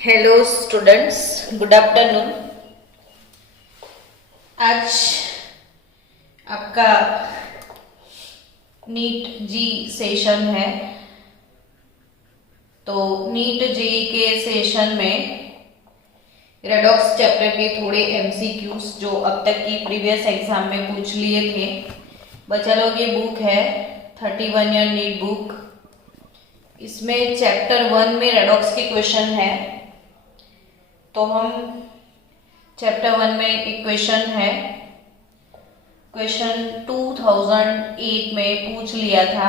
Hello students, good afternoon. आज आपका NEET जी session है। तो नीट जी के सेशन में रेडॉक्स चैप्टर के थोड़े एमसीक्यूज जो अब तक की प्रीवियस एग्जाम में पूछ लिए थे। बच्चा लोग, ये बुक है 31 ईयर नीट बुक। इसमें चैप्टर 1 में रेडॉक्स के क्वेश्चन है। तो हम चैप्टर 1 में एक क्वेश्चन है, क्वेश्चन 2008 में पूछ लिया था।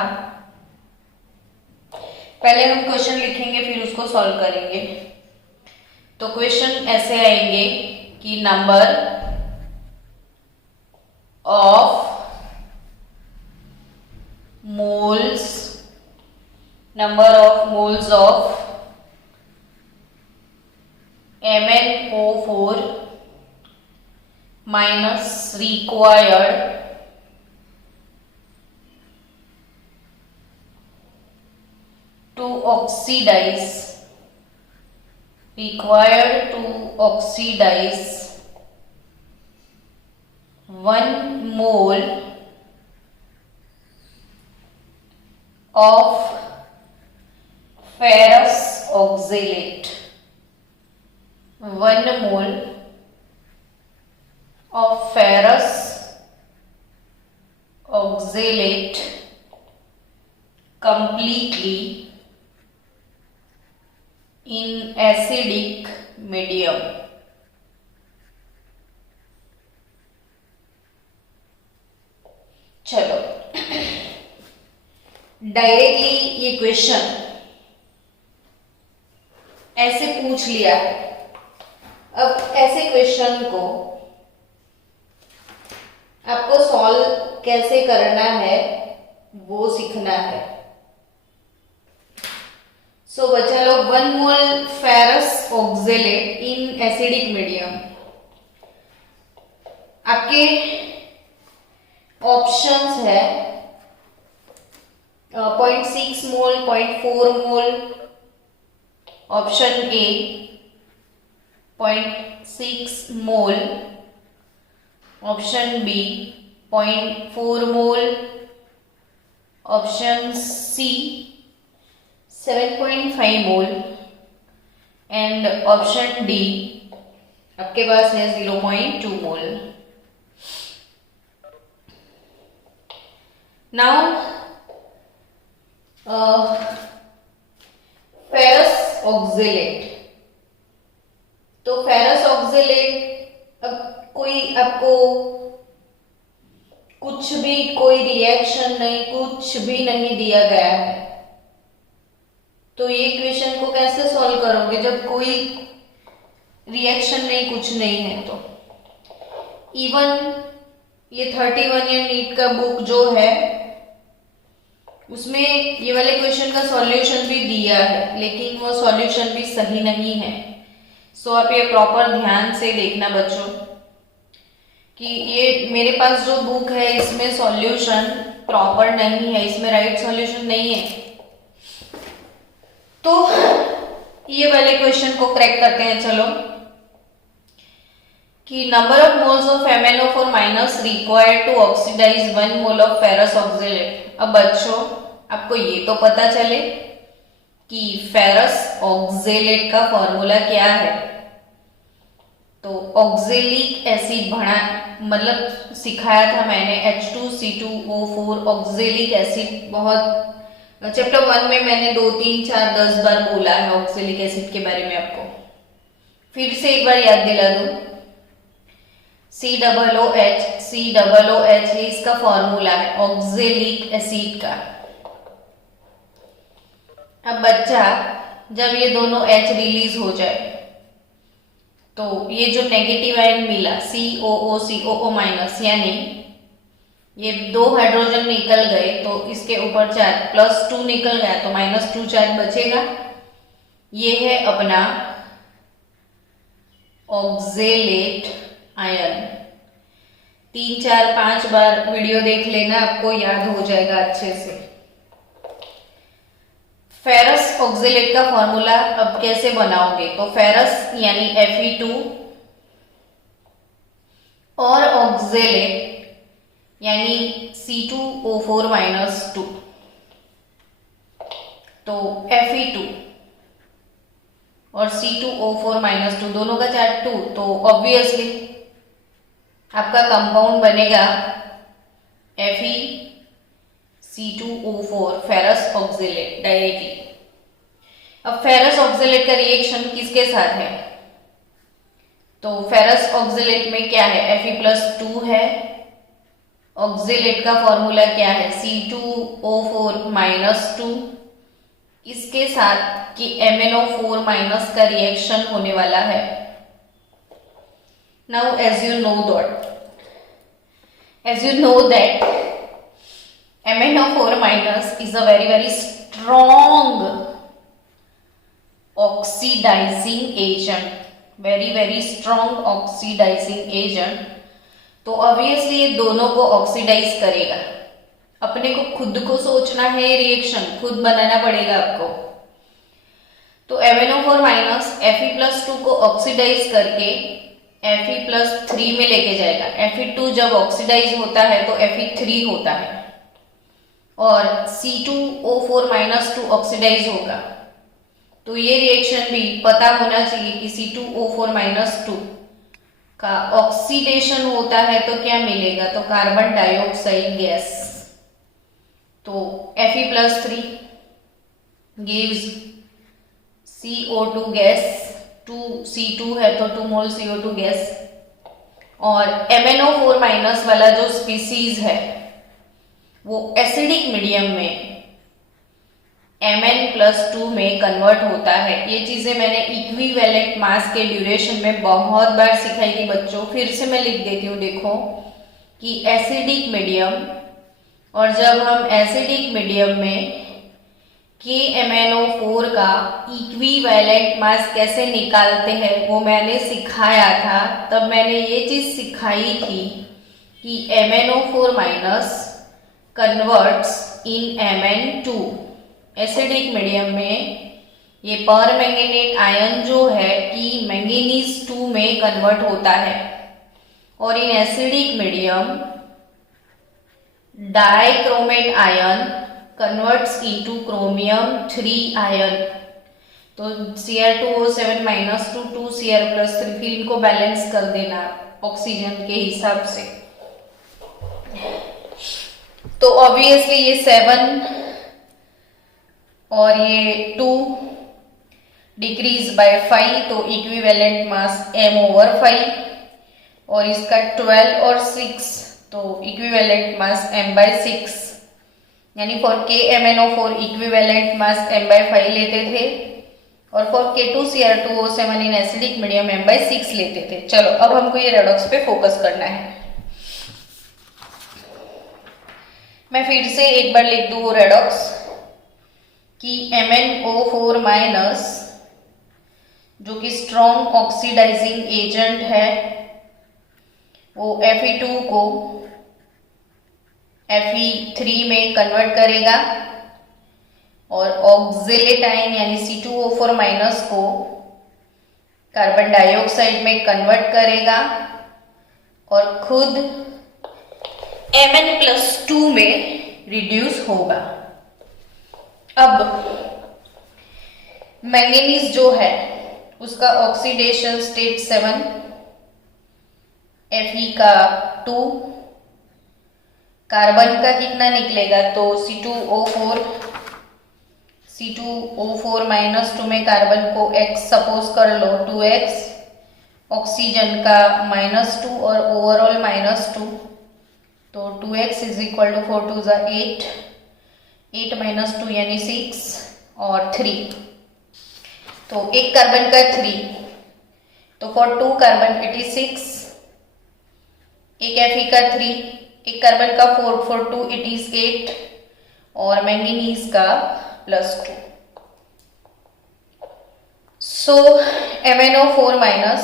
पहले हम क्वेश्चन लिखेंगे फिर उसको सॉल्व करेंगे। तो क्वेश्चन ऐसे आएंगे कि number of moles of MnO4 minus required to oxidize 1 mole of ferrous oxalate, 1 mole of ferrous oxalate completely in acidic medium. चलो डायरेक्टली ये क्वेश्चन ऐसे पूछ लिया है। अब ऐसे क्वेश्चन को आपको सॉल्व कैसे करना है वो सीखना है। सो बच्चा लोग, 1 mole ferrous oxalate in acidic medium, आपके ऑप्शंस है 0.6 mole, 0.4 mole, option A 0.6 mole, option B 0.4 mole, option C 7.5 mole and option D आपके पास है 0.2 मोल। नाउ फेरस ऑक्जेलेट, तो फेरस ऑक्जेलेट, अब कोई आपको कुछ भी, कोई रिएक्शन नहीं, कुछ भी नहीं दिया गया है, तो ये क्वेश्चन को कैसे सॉल्व करोगे जब कोई रिएक्शन नहीं, कुछ नहीं है। तो इवन ये 31 ईयर नीट का बुक जो है उसमें ये वाले क्वेश्चन का सॉल्यूशन भी दिया है, लेकिन वो सॉल्यूशन भी सही नहीं है। सो आप ये प्रॉपर ध्यान से देखना बच्चों कि ये मेरे पास जो बुक है इसमें सॉल्यूशन प्रॉपर नहीं है, इसमें राइट सॉल्यूशन नहीं है। तो ये वाले क्वेश्चन को क्रैक करते हैं। चलो कि number of moles of MnO4 minus required to oxidize 1 mole of ferrous oxalate. अब बच्चों, आपको ये तो पता चले कि फेरस ऑक्जेलेट का फॉर्मूला क्या है। तो ऑक्जेलिक एसिड बना, मतलब सिखाया था मैंने, H2C2O4 ऑक्जेलिक एसिड। बहुत चैप्टर 1 में मैंने 2, 3, 4, 10 बार बोला है ऑक्जेलिक एसिड के बारे में। आपको फिर से एक बार याद दिला दूं, COOH ये इसका फॉर्मूला है ऑक्जेलिक एसिड का। अब बच्चा, जब ये दोनों H रिलीज हो जाए तो ये जो नेगेटिव आयन मिला COO माइनस, यानी ये 2 हाइड्रोजन निकल गए तो इसके ऊपर चार्ज +2 निकल गया तो -2 चार्ज बचेगा। ये है अपना ऑक्जेलेट आयन। 3, 4, 5 बार वीडियो देख लेना, आपको याद हो जाएगा अच्छे से। फेरस ऑक्जेलेट का फॉर्मूला अब कैसे बनाओगे? तो फेरस यानी Fe2 और ऑक्जेलेट यानी C2O4-2। तो Fe2 और C2O4-2 दोनों का चार्ट 2, तो ऑब्वियसली आपका कंपाउंड बनेगा FeC2O4 फेरस ऑक्जेलेट डायरेक्टली। अब फेरस ऑक्जेलेट का रिएक्शन किसके साथ है? तो फेरस ऑक्जेलेट में क्या है? Fe+2 है। ऑक्जेलेट का फॉर्मूला क्या है? C2O4-2। इसके साथ कि MnO4- का रिएक्शन होने वाला है। Now as you know that MnO4- is a very strong oxidizing agent, very strong oxidizing agent। तो ऑब्वियसली ये दोनों को ऑक्सीडाइज करेगा। अपने को खुद को सोचना है, रिएक्शन खुद बनाना पड़ेगा आपको। तो MnO4- Fe+2 को ऑक्सीडाइज करके Fe+3 में लेके जाएगा। Fe2 जब ऑक्सीडाइज होता है तो Fe3 होता है और C2O4-2 ऑक्सीडाइज होगा। तो ये रिएक्शन भी पता होना चाहिए कि C2O4-2 का ऑक्सीडेशन होता है तो क्या मिलेगा? तो कार्बन डाइऑक्साइड गैस। तो Fe+3 gives CO2 gas, 2C2 है तो 2 मोल CO2 गैस। और MnO4- वाला जो स्पीसीज है वो एसिडिक मीडियम में Mn+2 में कन्वर्ट होता है। ये चीजें मैंने इक्विवेलेंट मास के ड्यूरेशन में बहुत बार सिखाई थी बच्चों, फिर से मैं लिख देती हूँ। देखो कि एसिडिक मीडियम, और जब हम एसिडिक मीडियम में KMnO4 का इक्विवेलेंट मास कैसे निकालते हैं वो मैंने सिखाया था। तब मैंने ये चीज सिखाई थी कि MnO4- converts in Mn2। Acidic medium में ये पर मैंगनीट आयन जो है कि मैंगनीज 2 में कन्वर्ट होता है, और इन acidic medium dichromate ion converts into chromium 3 ion. तो Cr2O7- 2Cr+3, फिर इनको बैलेंस कर देना ऑक्सीजन के हिसाब से। तो ऑब्वियसली ये 7 और ये 2 डिक्रीज बाय 5, तो इक्विवेलेंट मास M/5, और इसका 12 और 6, तो इक्विवेलेंट मास M/6। यानी for KMnO4 equivalent mass M/5 लेते थे, और for K2Cr2O7 in acidic medium M/6 लेते थे। चलो अब हमको ये रेडॉक्स पे फोकस करना है। मैं फिर से एक बार लिख दूं वो रेडॉक्स कि MnO4- जो कि स्ट्रॉन्ग ऑक्सीडाइजिंग एजेंट है वो Fe2 को Fe3 में कन्वर्ट करेगा, और ऑक्जेलेट आयन यानी C2O4- को कार्बन डाइऑक्साइड में कन्वर्ट करेगा, और खुद Mn+2 में रिड्यूस होगा। अब मैंगनीज जो है उसका ऑक्सीडेशन स्टेट 7, Fe का 2, कार्बन का कितना निकलेगा? तो C2O4- में कार्बन को X सपोज कर लो, 2X, ऑक्सीजन का -2 और ओवरऑल -2, तो 2X = 4 2 8, 8 - 2 यानी 6, और 3, तो एक कार्बन का 3, तो फॉर 2 कार्बन इट इज 6, एक Fe का 3, एक कार्बन का 4, फॉर 2 इट इज 8, और मैंगनीज का +2। सो MnO4-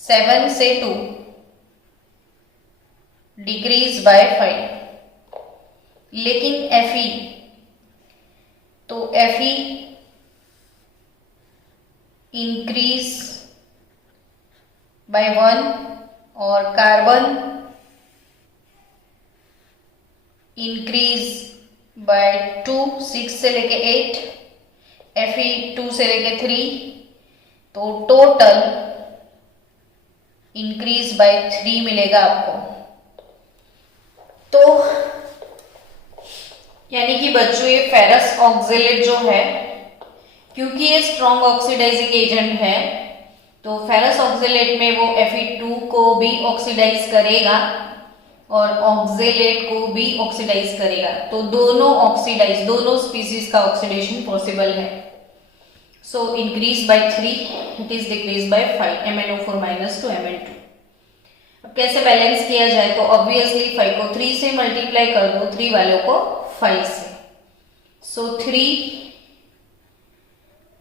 7 से 2 डिक्रीज बाय 5, लेकिन Fe तो Fe इंक्रीज बाय 1 और कार्बन इंक्रीज बाय 2, 6 से लेके 8, Fe 2 से लेके 3, तो टोटल इंक्रीज बाय 3 मिलेगा आपको। तो यानी कि बच्चों ये फेरस ऑक्जेलेट जो है, क्योंकि ये स्ट्रॉन्ग ऑक्सीडाइजिंग एजेंट है, तो फेरस ऑक्जेलेट में वो Fe2 को भी ऑक्सीडाइज करेगा और ऑक्जेलेट को भी ऑक्सीडाइज करेगा। तो दोनों स्पीसीज का ऑक्सीडेशन पॉसिबल है। So increase by 3, it is decrease by 5, MnO4 minus two Mn2। अब कैसे बैलेंस किया जाए, तो ऑब्वियसली 5 को 3 से मल्टीप्लाई कर दो, 3 वालों को 5 से। सो 3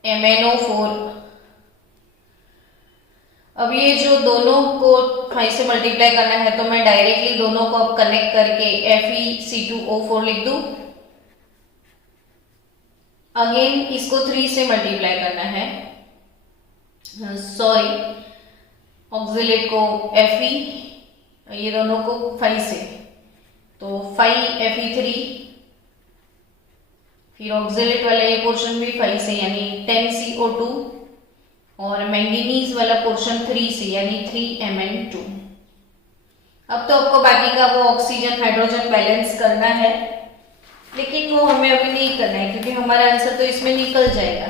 MnO4। अब ये जो दोनों को 5 से मल्टीप्लाई करना है, तो मैं डायरेक्टली दोनों को अब कनेक्ट करके FeC2O4 लिख दूं। अगेन इसको 3 से मल्टीप्लाई करना है, सॉरी ऑक्सिलेट को Fe, ये दोनों को 5 से, तो 5 Fe3, फिर ऑक्सिलेट वाला ये पोर्शन भी 5 से यानी 10CO2 और मैंगनीज वाला पोर्शन 3 से यानी 3Mn2। अब तो आपको बाकी का वो ऑक्सीजन हाइड्रोजन बैलेंस करना है, लेकिन वो हमें अभी नहीं करना है क्योंकि हमारा आंसर तो इसमें निकल जाएगा।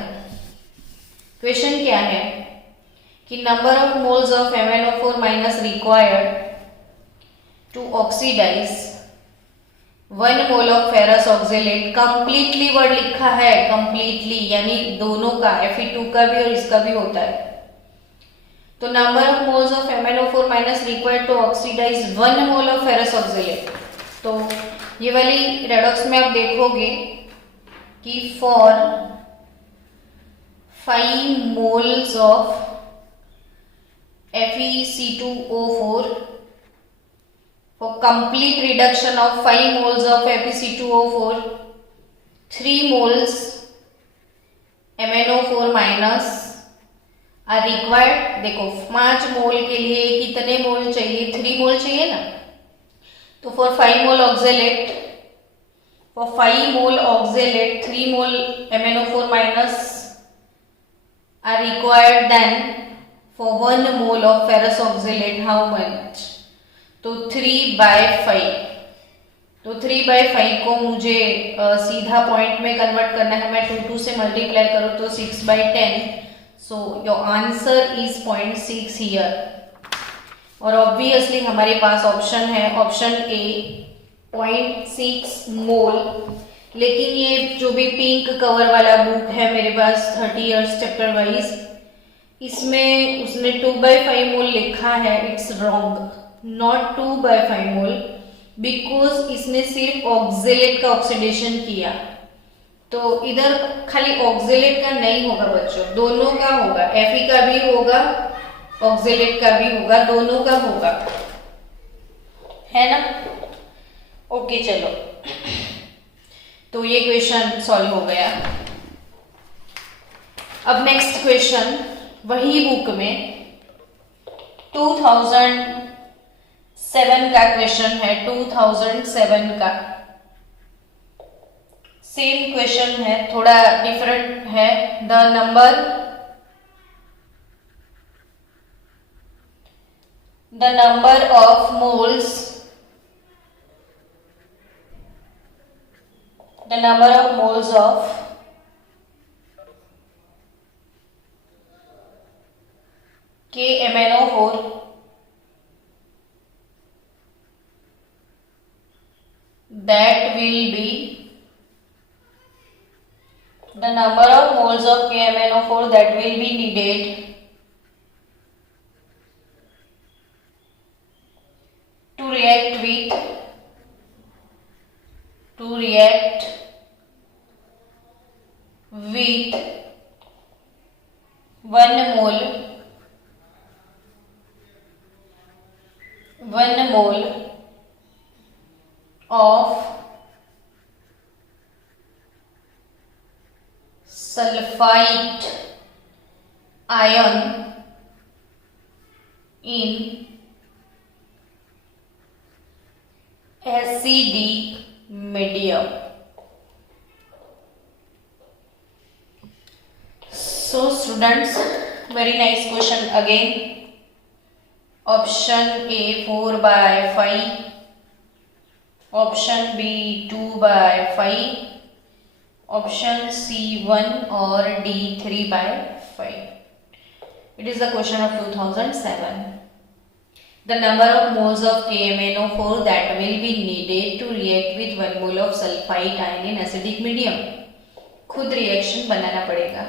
क्वेश्चन क्या है कि number of moles of MnO4 minus required to oxidize 1 mole of ferrous oxalate. Completely word लिखा है, कंप्लीटली यानी दोनों का, Fe2 का भी और इसका भी होता है। तो number of moles of MnO4 minus required to oxidize 1 mole of ferrous oxalate. तो ये वाली रेडॉक्स में आप देखोगे कि for 5 moles of FeC2O4, for complete reduction of 5 moles of FeC2O4, 3 moles MnO4 minus are required। देखो 5 मोल के लिए कितने मोल चाहिए, 3 मोल चाहिए ना। तो for 5 mole oxalate, for 5 mole oxalate 3 mole MnO4 minus are required, then for 1 mole of ferrous oxalate how much? तो 3/5। तो 3/5 को मुझे सीधा पॉइंट में कन्वर्ट करना है। मैं 2 से मल्टीप्लाई करूँ तो 6/10। So your answer is 0.6 here. और ऑब्वियसली हमारे पास ऑप्शन है, ऑप्शन ए 0.6 मोल। लेकिन ये जो भी पिंक कवर वाला बुक है मेरे पास 30 इयर्स चैप्टर वाइज, इसमें उसने 2/5 मोल लिखा है। It's wrong, not 2/5 mole, because इसने सिर्फ ऑक्जेलेट का ऑक्सीडेशन किया। तो इधर खाली ऑक्जेलेट का नहीं होगा बच्चों, दोनों का होगा, Fe का भी होगा, ऑक्जेलेट का भी होगा, दोनों का होगा, है ना। ओके चलो, तो ये क्वेश्चन सॉल्व हो गया। अब नेक्स्ट क्वेश्चन वही बुक में 2007 का क्वेश्चन है, 2007 का सेम क्वेश्चन है, थोड़ा डिफरेंट है। The number of moles, the number of moles of KMnO4 that will be the number of moles of KMnO4 that will be needed to react with 1 mole of sulphite ion in acidic medium. So students, very nice question again. Option A 4/5, option B 2/5, option C 1 or D 3/5. It is the question of 2007. The number of moles of KMnO4 that will be needed to react with 1 mole of sulfite ion in acidic medium. खुद reaction बनाना पड़ेगा.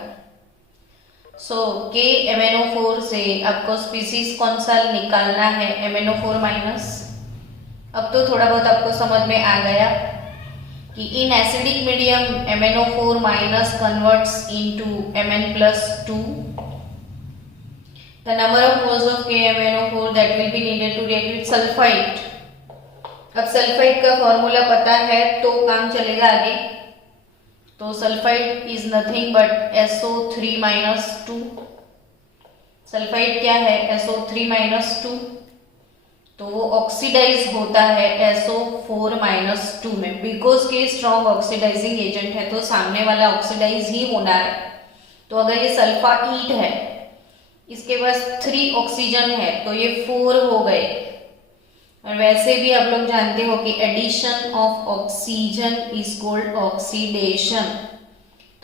So KMnO4 से आपको species कौन सा निकालना है? MnO4 minus. अब तो थोड़ा बहुत आपको समझ में आ गया कि इन acidic medium MnO4 minus converts into Mn+2. The number of moles of KMnO4 that will be needed to react with sulfite. अब सल्फाइट का फॉर्मूला पता है तो काम चलेगा आगे. तो sulphite is nothing but SO3-2. Sulphite क्या है? SO3-2. तो वो ऑक्सीडाइज होता है SO4-2 में. बिकॉज के स्ट्रॉन्ग ऑक्सीडाइजिंग एजेंट है तो सामने वाला ऑक्सीडाइज ही होना है. तो अगर ये सल्फाइट है, इसके पास 3 ऑक्सीजन है तो ये 4 हो गए. और वैसे भी आप लोग जानते हो कि addition of oxygen is called oxidation.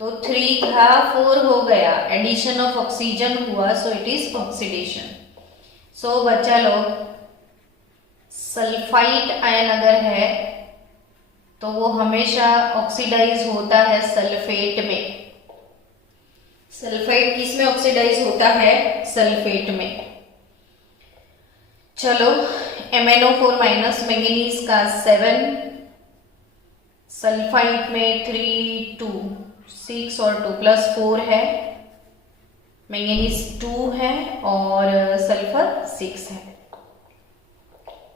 तो 3 था 4 हो गया, एडिशन ऑफ ऑक्सीजन हुआ, सो इट इज ऑक्सीडेशन. सो बच्चा लोग, सल्फाइट आयन अगर है तो वो हमेशा ऑक्सीडाइज होता है सल्फेट में. सल्फाइड किस में ऑक्सीडाइज होता है? सल्फेट में. चलो, MnO4 माइनस मैंगनीज का 7, सल्फाइड में 3 2 6 और 2 प्लस 4 है, मैंगनीज 2 है और सल्फर 6 है.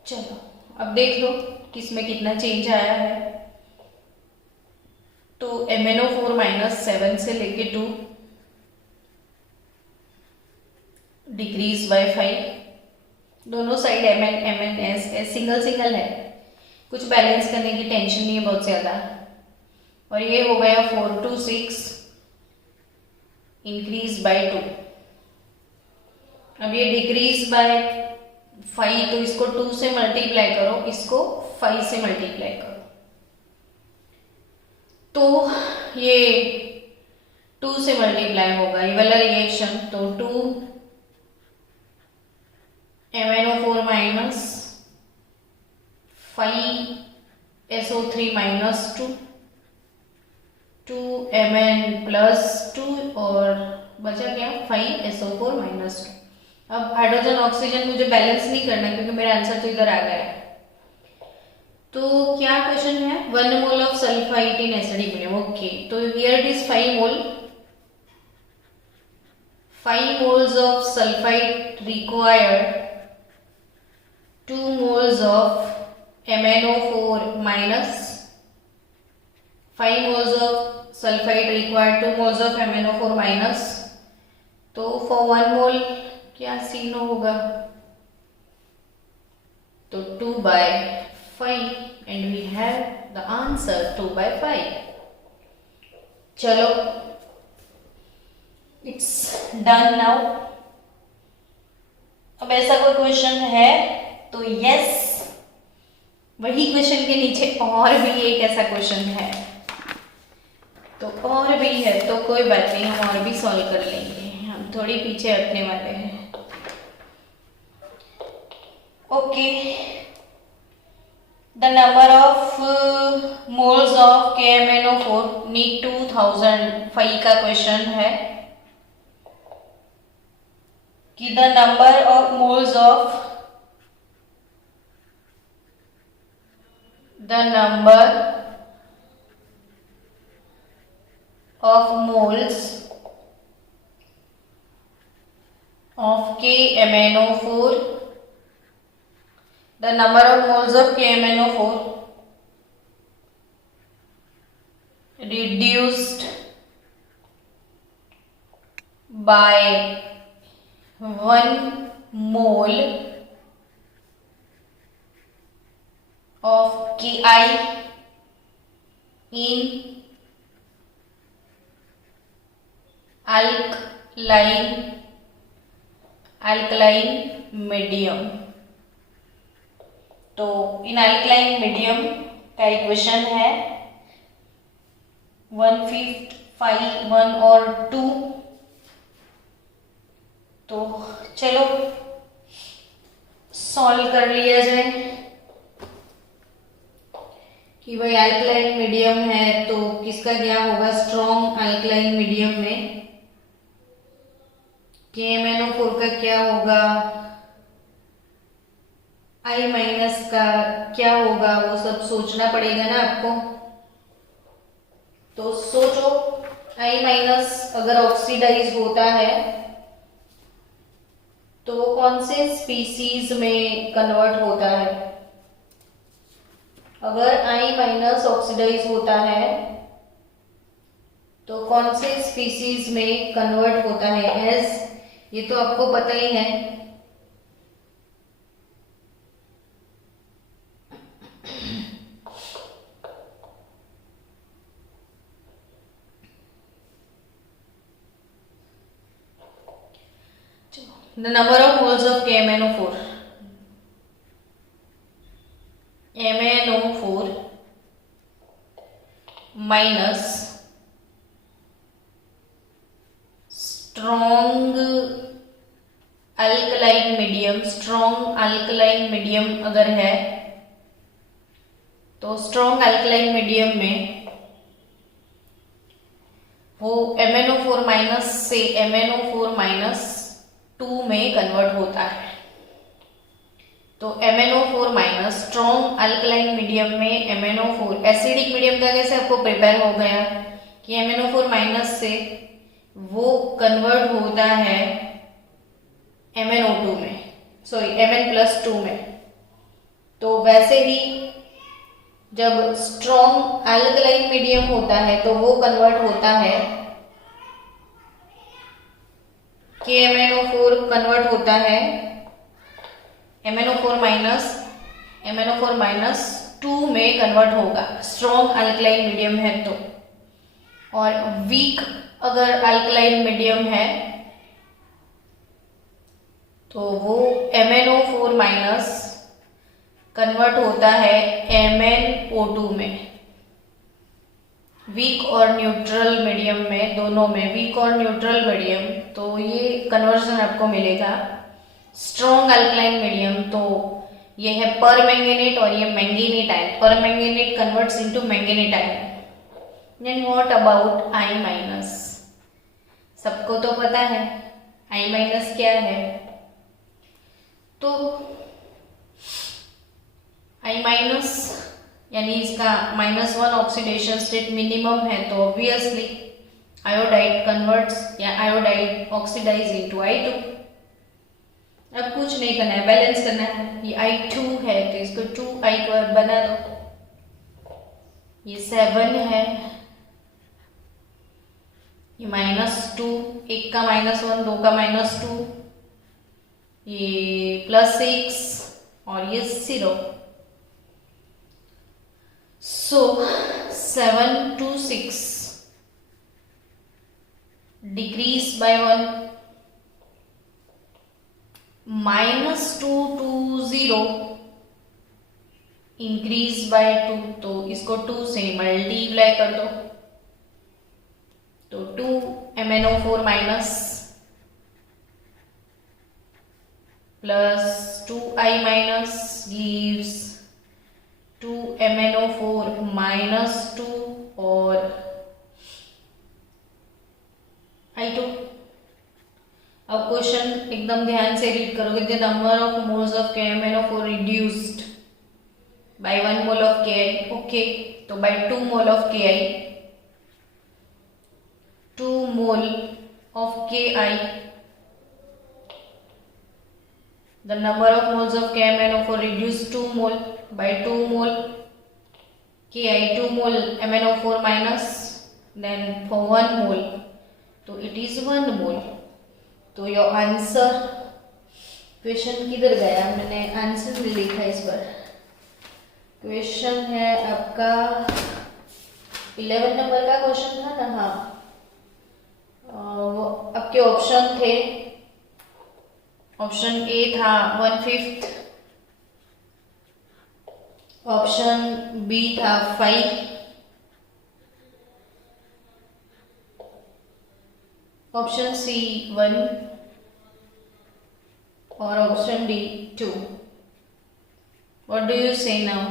चलो अब देख लो किसमें कितना चेंज आया है. तो MnO4 माइनस 7 से लेके 2 डिक्रीज बाय 5. दोनों साइड MnS सिंगल सिंगल है, कुछ बैलेंस करने की टेंशन नहीं है बहुत ज्यादा. और ये हो गया 4 to 6 इंक्रीज बाय 2. अब ये डिक्रीज बाय 5 तो इसको 2 से मल्टीप्लाई करो, इसको 5 से मल्टीप्लाई करो. तो ये 2 से मल्टीप्लाई होगा ये वाला रिएक्शन. तो 2 MnO4 माइनस 5 SO3-2 2 Mn+2 और बचा क्या? 5 SO4-2. अब हाइड्रोजन ऑक्सीजन मुझे बैलेंस नहीं करना क्योंकि मेरा आंसर तो इधर आ गया है. तो क्या क्वेश्चन है? 1 mole of sulphite in acidic medium. Okay, तो here it is 5 mole. 5 moles of sulfite required. 2 moles of MnO4 minus 5 moles of sulfite required 2 moles of MnO4 minus. तो for 1 mole क्या सीन होगा? तो 2/5 and we have the answer 2/5. चलो, it's done now. अब ऐसा कोई question है तो यस, वही क्वेश्चन के नीचे और भी एक ऐसा क्वेश्चन है. तो और भी है तो कोई बात नहीं, हम और भी सॉल्व कर लेंगे. हम थोड़ी पीछे हटने वाले हैं. Okay, the number of moles of KMnO4 need 2005 का क्वेश्चन है कि the number of moles of the number of moles of KMnO4, the number of moles of KMnO4 reduced by 1 mole of Ki in alkaline medium. तो in alkaline medium का equation है 1/5, 5, 1 और 2। तो चलो solve कर लिया जाए कि भाई अल्कलाइन मीडियम है तो किसका क्या होगा। स्ट्रॉन्ग अल्कलाइन मीडियम में KMnO4 का क्या होगा, I- का क्या होगा, वो सब सोचना पड़ेगा ना आपको। तो सोचो, I- अगर ऑक्सीडाइज होता है तो वो कौन से स्पीसीज में कन्वर्ट होता है। अगर I- ऑक्सीडाइज होता है तो कौन से स्पीसीज में कन्वर्ट होता है। एज ये तो आपको पता ही है, the number of moles of KMnO4 minus strong alkaline medium अगर है तो स्ट्रॉन्ग अल्कलाइन मीडियम में वो MnO4 माइनस से MnO4-2 में कन्वर्ट होता है। तो MnO4- स्ट्रॉन्ग अल्कलाइन मीडियम में MnO4 एसिडिक मीडियम का कैसे आपको प्रिपेयर हो गया कि MnO4- से वो कन्वर्ट होता है MnO2 में, सॉरी Mn+2 में। तो वैसे ही जब स्ट्रॉन्ग अल्कलाइन मीडियम होता है तो वो कन्वर्ट होता है KMnO4 कन्वर्ट होता है MnO4- 2 में कन्वर्ट होगा स्ट्रॉन्ग अल्कलाइन मीडियम है तो। और वीक अगर अल्कलाइन मीडियम है तो वो MnO4- कन्वर्ट होता है MnO2 में। वीक और न्यूट्रल मीडियम में, दोनों में वीक और न्यूट्रल मीडियम, तो ये कन्वर्जन आपको मिलेगा। स्ट्रॉन्ग अल्कलाइन मीडियम तो ये है पर मैंगेनेट और ये मैंगेनेट आयन। पर manganate converts into manganate ion. Then what about I-, सबको तो पता है I- क्या है। तो I- यानी इसका -1 ऑक्सीडेशन स्टेट मिनिमम है तो ऑब्वियसली आयोडाइड कन्वर्ट्स या आयोडाइड ऑक्सीडाइज इनटू I2। अब कुछ नहीं करना है, बैलेंस करना है। ये I2 है तो इसको 2I को बना दो। ये 7 है, ये -2, एक का -1, 2 का -2, ये +6 और ये 0। So 7 to 6 decrease by 1, -2 to 0 increase by 2। तो इसको 2 से मल्टीप्लाई कर दो तो 2 MnO4- plus 2I- gives 2 MnO4- 2 और I2। अब क्वेश्चन एकदम ध्यान से रीड करोगे। The number of moles of KMnO4 reduced by 1 mole of Ki। Okay, तो by 2 mole of Ki, 2 mole of Ki, the number of moles of KMnO4 reduced 2 mole by 2 mole Ki, 2 mole MnO4-, then for 1 mole तो it is 1 mole। तो your answer, question किधर गया, मैंने answer नहीं लिखा इस बार। Question है आपका 11 नंबर का क्वेश्चन था ना। हाँ, वो आपके ऑप्शन थे, ऑप्शन ए था 1/5, ऑप्शन बी था 5, ऑप्शन सी 1 और option D 2। What do you से नाउ?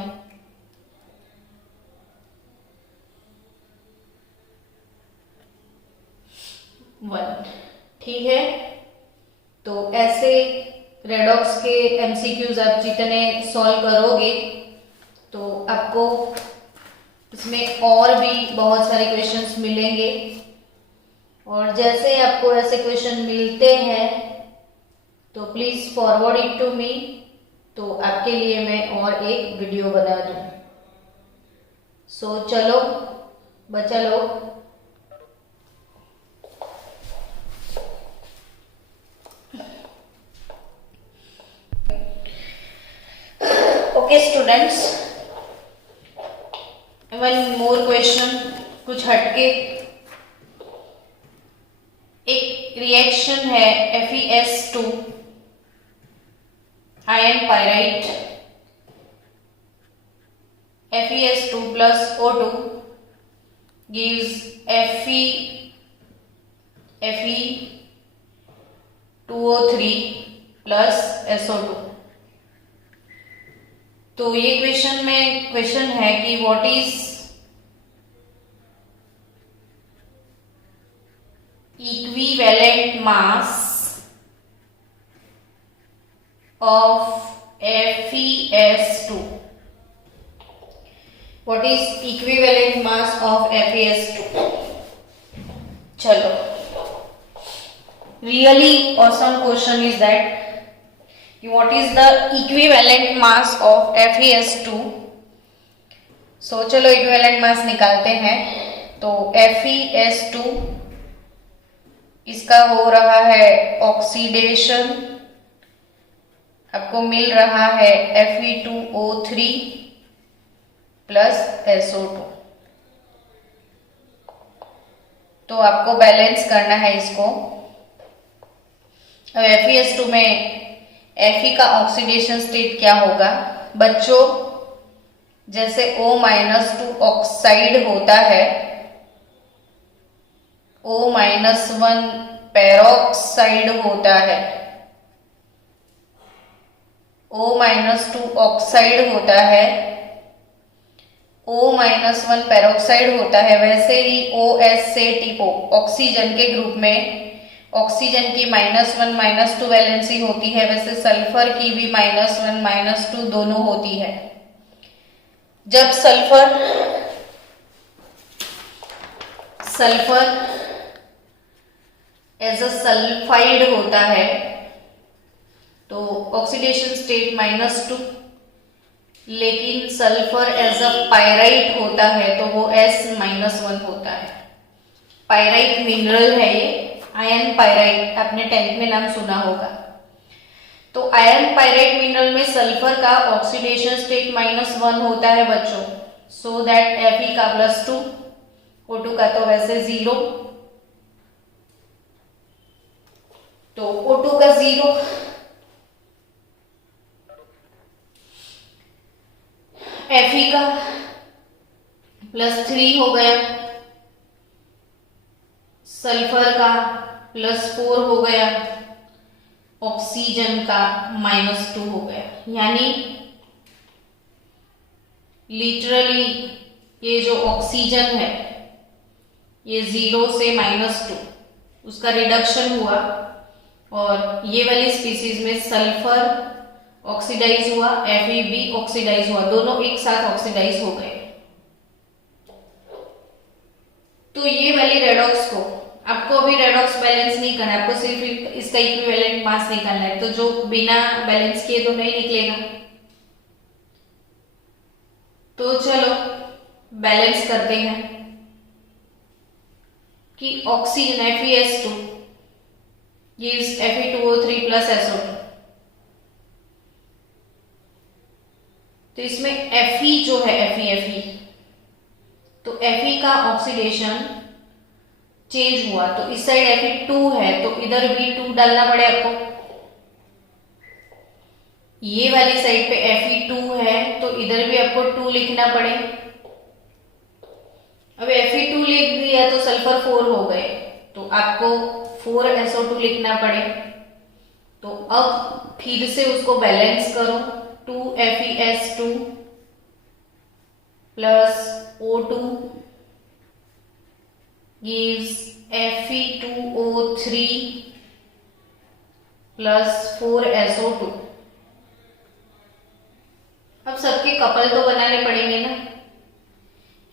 1, ठीक है। तो ऐसे रेडॉक्स के एमसीक्यूज आप जितने सॉल्व करोगे तो आपको इसमें और भी बहुत सारे क्वेश्चंस मिलेंगे, और जैसे आपको ऐसे क्वेश्चन मिलते हैं तो please forward it to me, तो आपके लिए मैं और एक वीडियो बना दूं। सो चलो बच्चा लोग, okay students, one more question, कुछ हटके। एक रिएक्शन है FeS2 ion pyrite, FeS2 plus O2 gives Fe2O3 plus SO2। तो ये क्वेश्चन है कि what is equivalent mass of FeS2। What is equivalent mass of FeS2? चलो, really awesome question is that what is the equivalent mass of FeS2। सो चलो equivalent mass निकालते हैं। तो FeS2 इसका हो रहा है ऑक्सीडेशन, आपको मिल रहा है Fe2O3 प्लस SO2। तो आपको बैलेंस करना है इसको। अब FeS2 में Fe का ऑक्सीडेशन स्टेट क्या होगा बच्चों? जैसे O-2 ऑक्साइड होता है, O-1 पेरोक्साइड होता है, O-2 ऑक्साइड होता है, O-1 पेरोक्साइड होता है, वैसे ही OS से टिपो ऑक्सीजन के ग्रुप में ऑक्सीजन की -1 -2 वैलेंसी होती है, वैसे सल्फर की भी -1 -2 दोनों होती है। जब सल्फर एज अ सल्फाइड होता है तो ऑक्सीडेशन स्टेट -2, लेकिन सल्फर एज अ पायराइट होता है तो वो S-1 होता है। पायराइट मिनरल है ये, आयन पायराइट, आपने 10th में नाम सुना होगा। तो आयन पायराइट मिनरल में सल्फर का ऑक्सीडेशन स्टेट -1 होता है बच्चों, सो दैट Fe का +2, O2 का तो वैसे 0, तो O2 का 0, Fe का +3 हो गया, सल्फर का +4 हो गया, ऑक्सीजन का -2 हो गया। यानी लिटरली ये जो ऑक्सीजन है ये 0 से -2 उसका रिडक्शन हुआ, और ये वाली स्पीसीज में सल्फर ऑक्सीडाइज हुआ, Fe भी ऑक्सीडाइज हुआ, दोनों एक साथ ऑक्सीडाइज हो गए। तो ये वाली रेडॉक्स को आपको अभी रेडॉक्स बैलेंस नहीं करना है, आपको सिर्फ इसका इक्विवेलेंट मास निकालना है। तो जो बिना बैलेंस किए तो नहीं निकलेगा। तो चलो बैलेंस करते हैं कि oxygen FeS2 gives Fe2O3 plus SO2। तो इसमें Fe जो है Fe तो Fe का ऑक्सीडेशन चेंज हुआ, तो इस साइड Fe2 है तो इधर भी 2 डालना पड़े आपको। ये वाली साइड पे Fe2 है तो इधर भी आपको 2 लिखना पड़े। अब Fe2 लिख दिया तो सल्फर 4 हो गए, तो आपको 4SO2 लिखना पड़े। तो अब फिर से उसको बैलेंस करो, 2FeS2 plus O2 gives Fe2O3 plus 4SO2। अब सबके कपल तो बनाने पड़ेंगे ना,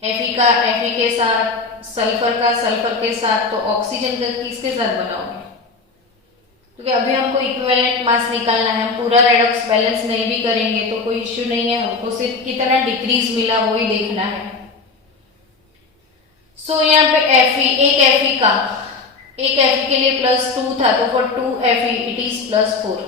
Fe का Fe के साथ, सल्फर का सल्फर के साथ, तो ऑक्सीजन का किसके साथ बनाओगे? क्योंकि अभी हमको इक्विवेलेंट मास निकालना है, हम पूरा रेडॉक्स बैलेंस नहीं भी करेंगे तो कोई इश्यू नहीं है, हमको सिर्फ कितना डिक्रीज मिला वो ही देखना है। सो यहाँ पे एक Fe के लिए प्लस 2 था, तो for 2Fe it is plus 4।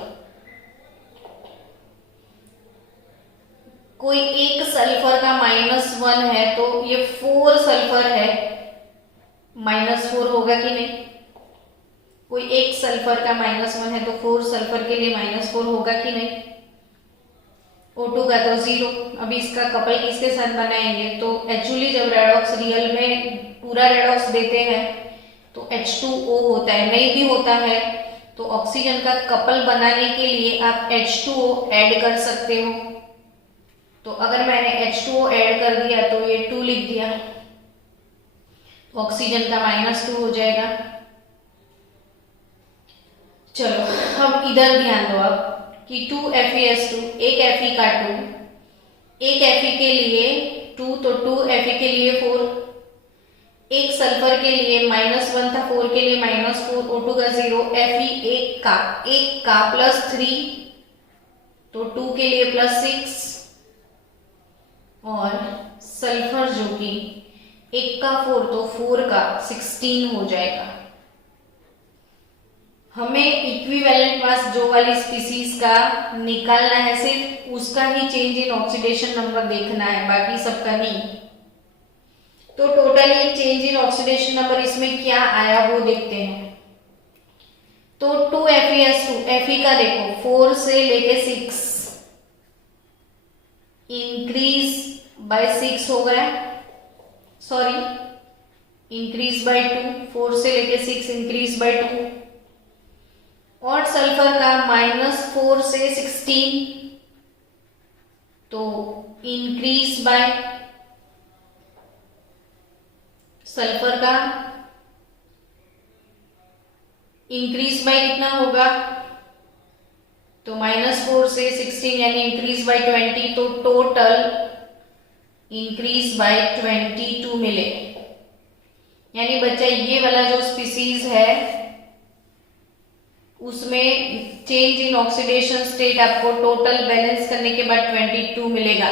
कोई एक सल्फर का -1 है तो ये 4 सल्फर है, -4 होगा कि नहीं? कोई एक सल्फर का -1 है तो 4 सल्फर के लिए -4 होगा कि नहीं? O2 का तो 0। अभी इसका कपल किसके साथ बनाएंगे? तो एक्चुअली जब रेडॉक्स रियल में पूरा रेडॉक्स देते हैं तो H2O होता है, नहीं भी होता है तो ऑक्सीजन का कपल बनाने के लिए आप H2O ऐड कर सकते हो। तो अगर मैंने H2O ऐड कर दिया तो ये 2 लिख दिया, ऑक्सीजन का -2 हो जाएगा। चलो अब इधर ध्यान दो आप कि 2FeS2, एक Fe का 2, एक Fe के लिए 2 तो 2Fe के लिए 4, एक सल्फर के लिए -1 था, 4 के लिए -4, O2 का 0, Fe एक का प्लस 3 तो 2 के लिए प्लस 6, और सल्फर जो कि 1 का 4 तो 4 का 16 हो जाएगा। हमें इक्विवेलेंट मास जो वाली स्पीसीज का निकालना है, सिर्फ उसका ही चेंज इन ऑक्सीडेशन नंबर देखना है, बाकी सबका नहीं। तो totally change in oxidation number इसमें क्या आया वो देखते हैं। तो 2FeS2, Fe का देखो 4 से लेके 6 इंक्रीज बाय 6 हो गया, सॉरी इंक्रीज बाय 2, 4 से लेके 6 इंक्रीज बाय 2, और सल्फर का -4 से 16 तो इंक्रीज बाय, सल्फर का इंक्रीज बाय कितना होगा? तो -4 से 16 यानी इंक्रीज बाय 20, तो टोटल इंक्रीज बाय 22 मिले। यानी बच्चा ये वाला जो स्पीसीज है उसमें चेंज इन ऑक्सीडेशन स्टेट आपको टोटल बैलेंस करने के बाद 22 मिलेगा।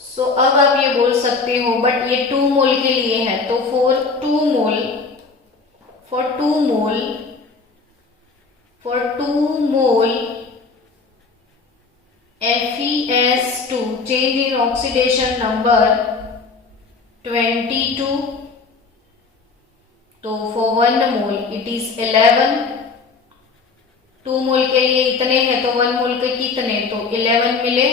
सो अब आप ये बोल सकते हो बट ये 2 मोल के लिए है, तो for 2 mole FeS2 change in oxidation number 22, तो for 1 मोल it is 11। 2 मोल के लिए इतने हैं तो 1 मोल के कितने, तो 11 मिले।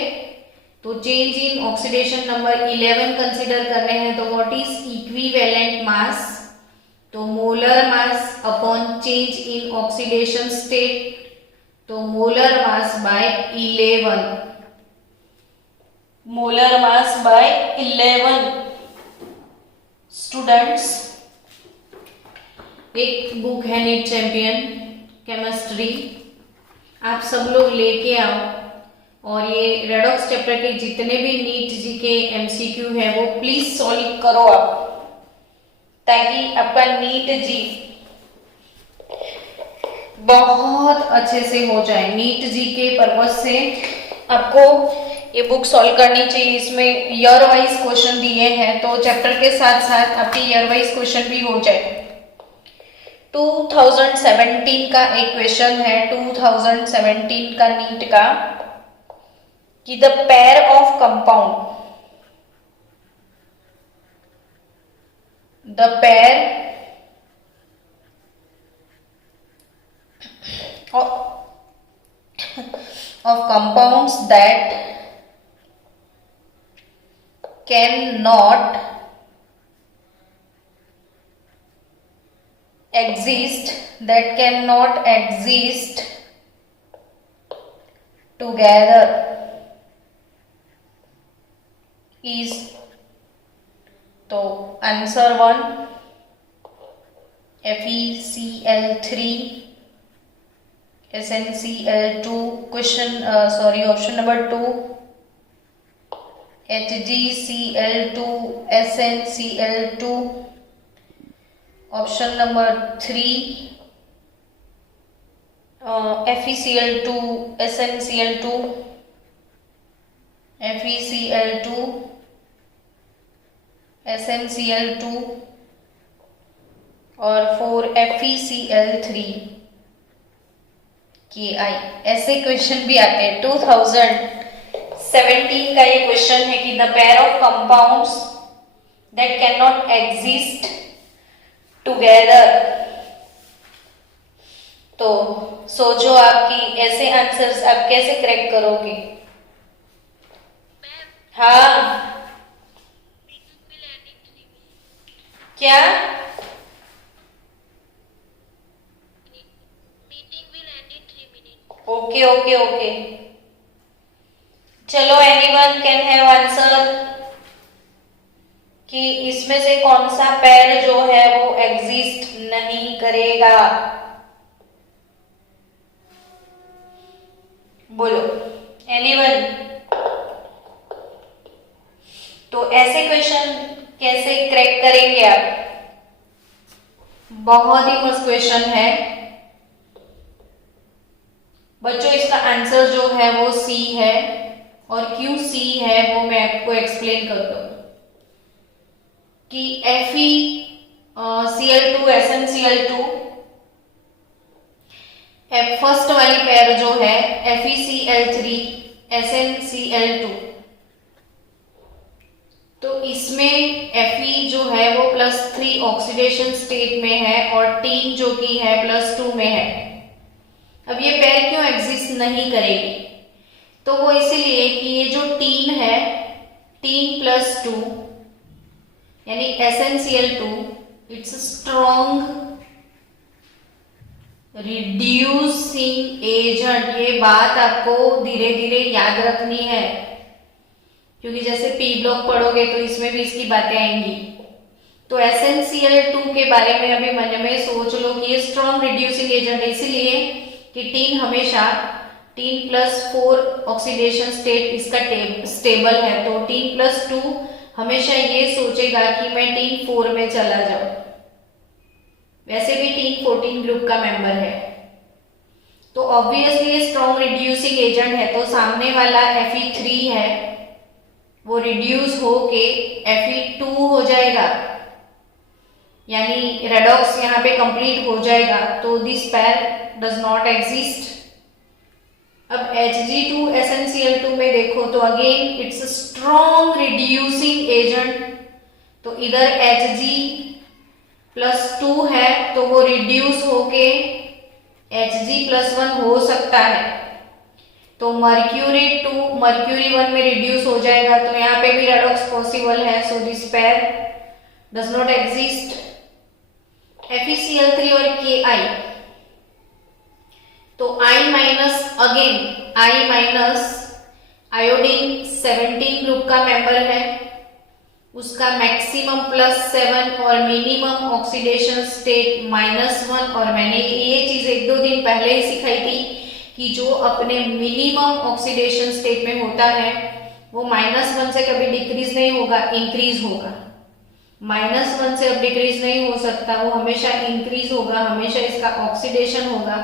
तो change in oxidation number 11 consider करने हैं, तो व्हाट इज इक्विवेलेंट मास? तो molar mass upon change in oxidation state, तो molar mass by 11, molar mass by 11। Students, एक बुक है नीट चैंपियन केमिस्ट्री, आप सब लोग लेके आओ और ये रेडॉक्स चैप्टर के जितने भी नीट जी के एमसीक्यू है वो प्लीज सॉल्व करो आप, ताकि आपका नीट जी बहुत अच्छे से हो जाए। नीट जी के पर्पज से आपको ये बुक सॉल्व करनी चाहिए। इसमें ईयर वाइज क्वेश्चन दिए हैं, तो चैप्टर के साथ साथ आपके ईयर वाइज क्वेश्चन भी हो जाए। 2017 का एक क्वेश्चन है, 2017 का नीट का, कि the pair of compound, the pair of compounds that cannot exist together is, तो answer 1 FeCl3, SnCl2, option number 2 HgCl2, SnCl2, option number 3 FeCl2, SnCl2, FeCl2, SnCl2 और 4 FeCl3 Ki। ऐसे क्वेश्चन भी आते हैं। 2017 का ये क्वेश्चन है कि the pair of compounds that can not exist together. तो सोचो आपकी ऐसे आंसर्स आप कैसे क्रैक करोगे? हाँ, क्या? ओके। चलो, एनीवन कैन हैव आंसर कि इसमें से कौन सा पेयर जो है वो एग्जिस्ट नहीं करेगा? बोलो, एनीवन। तो ऐसे क्वेश्चन कैसे क्रैक करेंगे आप? बहुत ही मस्त क्वेश्चन है बच्चों। इसका आंसर जो है वो सी है, और क्यों सी है वो मैं आपको एक्सप्लेन कर दूं कि FeCl2, SnCl2, फर्स्ट वाली पेयर जो है FeCl3, SnCl2, तो इसमें Fe जो है वो +3 ऑक्सीडेशन स्टेट में है और टीन जो कि है +2 में है। अब ये पेयर क्यों एग्जिस्ट नहीं करेगी? तो वो इसीलिए कि ये जो टीन है, टीन +2 यानी SnCl2, it's strong reducing agent. ये बात आपको धीरे धीरे याद रखनी है, क्योंकि जैसे पी ब्लॉक पढ़ोगे तो इसमें भी इसकी बातें आएंगी। तो SnCl2 के बारे में अभी मन में सोच लो कि ये स्ट्रॉन्ग रिड्यूसिंग एजेंट है, इसीलिए कि टीन हमेशा टीन +4 ऑक्सीडेशन स्टेट इसका स्टेबल है। तो टीन +2 हमेशा ये सोचेगा कि मैं टीन 4 में चला जाऊं। वैसे भी टीन 14 ग्रुप का मेंबर है, तो ऑब्वियसली ये स्ट्रॉन्ग रिड्यूसिंग एजेंट है। तो सामने वाला Fe3 है वो रिड्यूस होके Fe2 हो जाएगा, यानी रेडॉक्स यहाँ पे कंप्लीट हो जाएगा। तो this pair does not exist. अब Hg2SnCl2 में देखो तो again it's strong reducing agent. तो इधर Hg+2 है तो वो रिड्यूस होके Hg+1 हो सकता है। तो Mercury 1 में रिड्यूस हो जाएगा, तो यहाँ पे भी रेडॉक्स पॉसिबल है। So this pair does not exist. FeCl3 और Ki, तो I- again I- iodine 17 group का मेंबर है, उसका मैक्सिमम +7 और मिनिमम ऑक्सीडेशन स्टेट -1। और मैंने ये चीज 1-2 दिन पहले ही सिखाई थी कि जो अपने मिनिमम ऑक्सीडेशन स्टेट में होता है वो -1 से कभी डिक्रीज नहीं होगा, इंक्रीज होगा। -1 से अब डिक्रीज नहीं हो सकता, वो हमेशा इंक्रीज होगा, हमेशा इसका ऑक्सीडेशन होगा।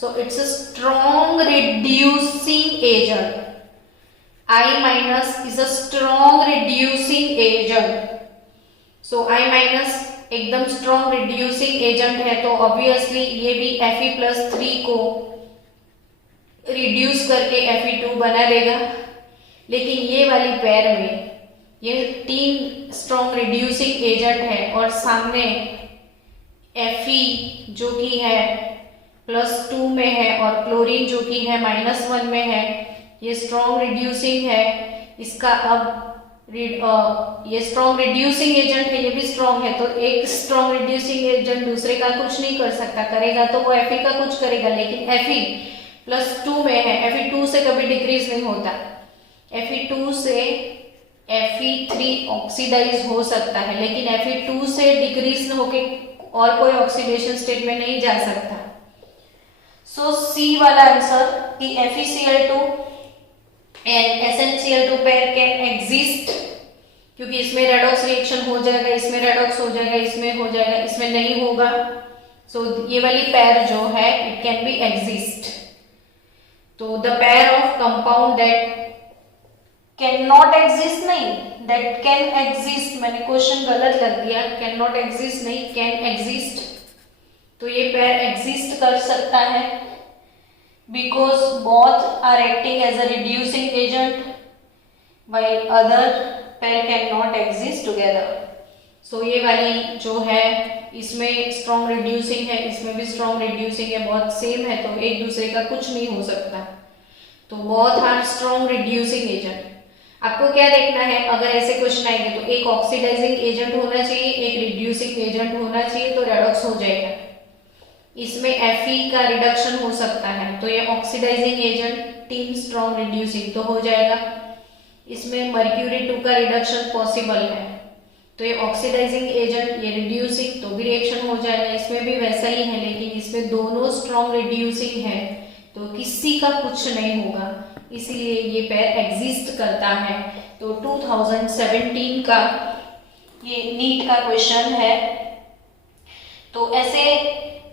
So it's a strong reducing agent. I- is a strong reducing agent. So I- एकदम स्ट्रॉन्ग रिड्यूसिंग एजेंट है, तो ऑब्वियसली ये भी Fe+3 को रिड्यूस करके Fe2 बना देगा। लेकिन ये वाली पेयर में ये 3 स्ट्रॉन्ग रिड्यूसिंग एजेंट है और सामने Fe जो कि है +2 में है और क्लोरीन जो कि है -1 में है, ये स्ट्रॉन्ग रिड्यूसिंग है। इसका अब ये स्ट्रॉन्ग रिड्यूसिंग एजेंट है, ये भी स्ट्रॉन्ग है, तो एक स्ट्रॉन्ग रिड्यूसिंग एजेंट दूसरे का कुछ नहीं कर सकता, करेगा तो वो Fe का कुछ करेगा, लेकिन Fe+2 में है, Fe2 से कभी डिक्रीज नहीं होता, Fe2 से Fe3 ऑक्सीडाइज हो सकता है, लेकिन Fe2 से डिक्रीज होके और कोई ऑक्सीडेशन स्टेट में नहीं जा सकता। सो सी वाला आंसर कि FeCl2 and SnCl2 pair can exist, क्योंकि इसमें रेडॉक्स रिएक्शन हो जाएगा, इसमें रेडॉक्स हो जाएगा, इसमें हो जाएगा, इसमें नहीं होगा। सो ये वाली पेयर जो है इट कैन बी एग्जिस्ट। तो the pair of compound that can not exist, नहीं दैट कैन एग्जिस्ट, मैंने क्वेश्चन गलत लग दिया, कैन नॉट एग्जिस्ट नहीं, कैन एग्जिस्ट। तो ये पेयर एग्जिस्ट कर सकता है because both are acting as a reducing agent while other pair can not exist together. So ये वाली जो है इसमें स्ट्रॉन्ग रिड्यूसिंग है, इसमें भी स्ट्रॉन्ग रिड्यूसिंग है, बहुत सेम है, तो एक दूसरे का कुछ नहीं हो सकता। तो both are strong reducing agent. आपको क्या देखना है, अगर ऐसे क्वेश्चन आएंगे तो एक ऑक्सीडाइजिंग एजेंट होना चाहिए, एक रिड्यूसिंग एजेंट होना चाहिए, तो रेडॉक्स हो जाएगा। इसमें Fe का रिडक्शन हो सकता है, तो ये ऑक्सीडाइजिंग एजेंट 3 स्ट्रॉन्ग रिड्यूसिंग तो हो जाएगा। इसमें मर्क्यूरी 2 का रिडक्शन पॉसिबल है, तो ये ऑक्सीडाइजिंग एजेंट, ये रिड्यूसिंग, तो भी रिएक्शन हो जाएगा। इसमें भी वैसा ही है, लेकिन इसमें दोनों स्ट्रॉन्ग रिड्यूसिंग है, तो किसी का कुछ नहीं होगा, इसलिए ये पेयर एग्जिस्ट करता है। तो 2017 का ये नीट का क्वेश्चन है। तो ऐसे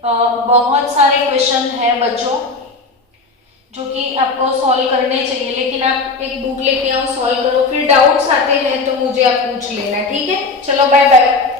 बहुत सारे क्वेश्चन है बच्चों जो कि आपको सॉल्व करने चाहिए, लेकिन आप एक बुक लेके आओ, सॉल्व करो, फिर डाउट्स आते हैं तो मुझे आप पूछ लेना, ठीक है। चलो बाय बाय।